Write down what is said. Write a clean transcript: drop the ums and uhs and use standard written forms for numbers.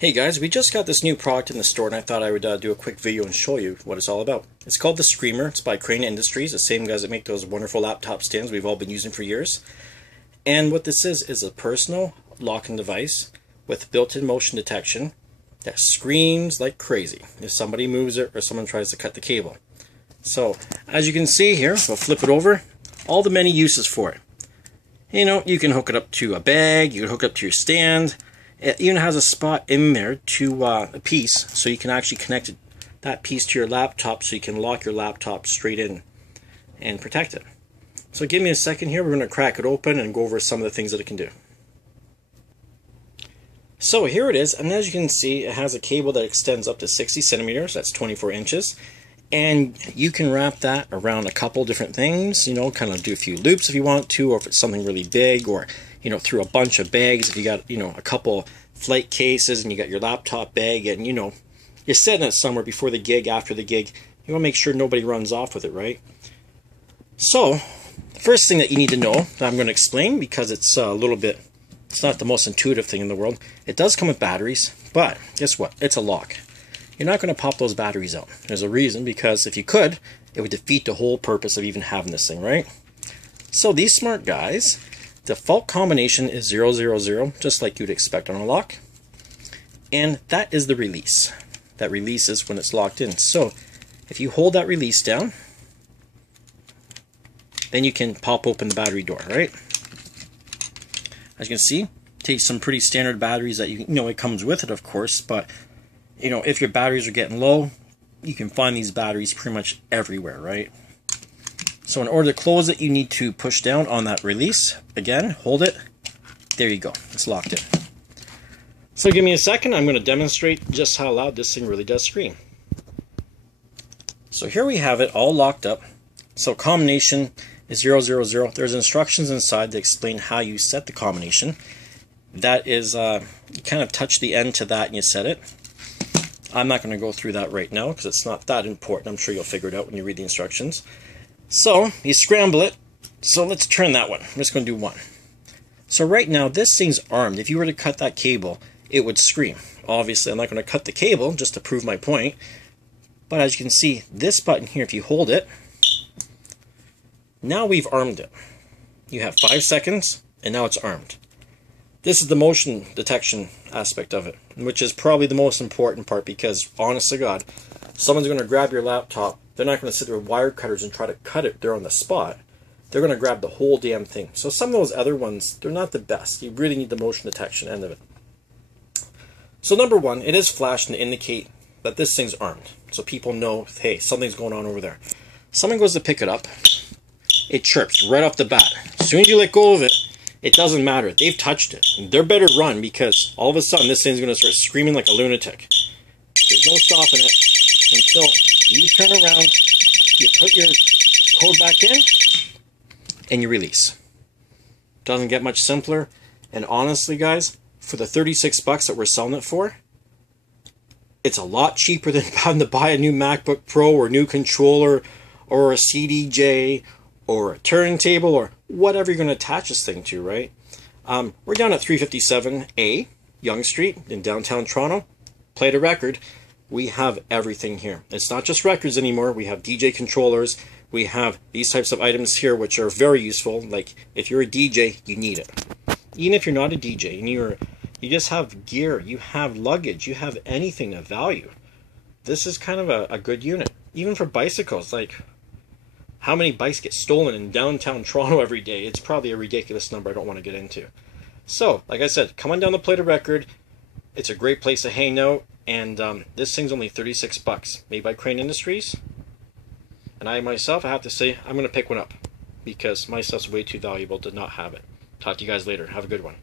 Hey guys, we just got this new product in the store and I thought I would do a quick video and show you what it's all about. It's called the Screamer. It's by Crane Industries, the same guys that make those wonderful laptop stands we've all been using for years. And what this is a personal locking device with built-in motion detection that screams like crazy if somebody moves it or someone tries to cut the cable. So, as you can see here, we'll flip it over, all the many uses for it. You know, you can hook it up to a bag, you can hook it up to your stand. It even has a spot in there to a piece, so you can actually connect that piece to your laptop so you can lock your laptop straight in and protect it. So give me a second here, we're going to crack it open and go over some of the things that it can do. So here it is, and as you can see, it has a cable that extends up to 60 centimeters, that's 24 inches. And you can wrap that around a couple different things, you know, kind of do a few loops if you want to, or if it's something really big, or, you know, through a bunch of bags. If you got, you know, a couple flight cases and you got your laptop bag and, you know, you're setting it somewhere before the gig, after the gig, you want to make sure nobody runs off with it, right? So, the first thing that you need to know that I'm going to explain, because it's a little bit, it's not the most intuitive thing in the world. It does come with batteries, but guess what? It's a lock. You're not going to pop those batteries out. There's a reason, because if you could, it would defeat the whole purpose of even having this thing, right? So these smart guys, default combination is 000, just like you'd expect on a lock. And that is the release. That releases when it's locked in. So if you hold that release down, then you can pop open the battery door, right? As you can see, take some pretty standard batteries that you know it comes with it, of course, but you know, if your batteries are getting low, you can find these batteries pretty much everywhere, right? So in order to close it, you need to push down on that release. Again, hold it. There you go. It's locked in. So give me a second. I'm going to demonstrate just how loud this thing really does scream. So here we have it all locked up. So combination is 000. There's instructions inside to explain how you set the combination. That is, you kind of touch the end to that and you set it. I'm not going to go through that right now because it's not that important. I'm sure you'll figure it out when you read the instructions. So, you scramble it. So let's turn that one. I'm just going to do one. So right now, this thing's armed. If you were to cut that cable, it would scream. Obviously, I'm not going to cut the cable just to prove my point. But as you can see, this button here, if you hold it, now we've armed it. You have 5 seconds, and now it's armed. This is the motion detection aspect of it, which is probably the most important part, because, honest to God, someone's going to grab your laptop. They're not going to sit there with wire cutters and try to cut it there on the spot. They're going to grab the whole damn thing. So some of those other ones, they're not the best. You really need the motion detection end of it. So number one, it is flashed to indicate that this thing's armed. So people know, hey, something's going on over there. Someone goes to pick it up. It chirps right off the bat. As soon as you let go of it, it doesn't matter. They've touched it. They're better run, because all of a sudden this thing's going to start screaming like a lunatic. There's no stopping it until you turn around, you put your code back in, and you release. Doesn't get much simpler. And honestly, guys, for the 36 bucks that we're selling it for, it's a lot cheaper than having to buy a new MacBook Pro or new controller or a CDJ or a turntable or whatever you're going to attach this thing to, right? We're down at 357A Yonge Street in downtown Toronto. Play the record. We have everything here. It's not just records anymore. We have DJ controllers. We have these types of items here, which are very useful. Like, if you're a DJ, you need it. Even if you're not a DJ and you just have gear, you have luggage, you have anything of value, this is kind of a good unit. Even for bicycles, like, how many bikes get stolen in downtown Toronto every day? It's probably a ridiculous number I don't want to get into. So, like I said, come on down to Play the Record. It's a great place to hang out. And this thing's only 36 bucks. Made by Crane Industries. And I myself, I have to say, I'm going to pick one up, because my stuff's way too valuable to not have it. Talk to you guys later. Have a good one.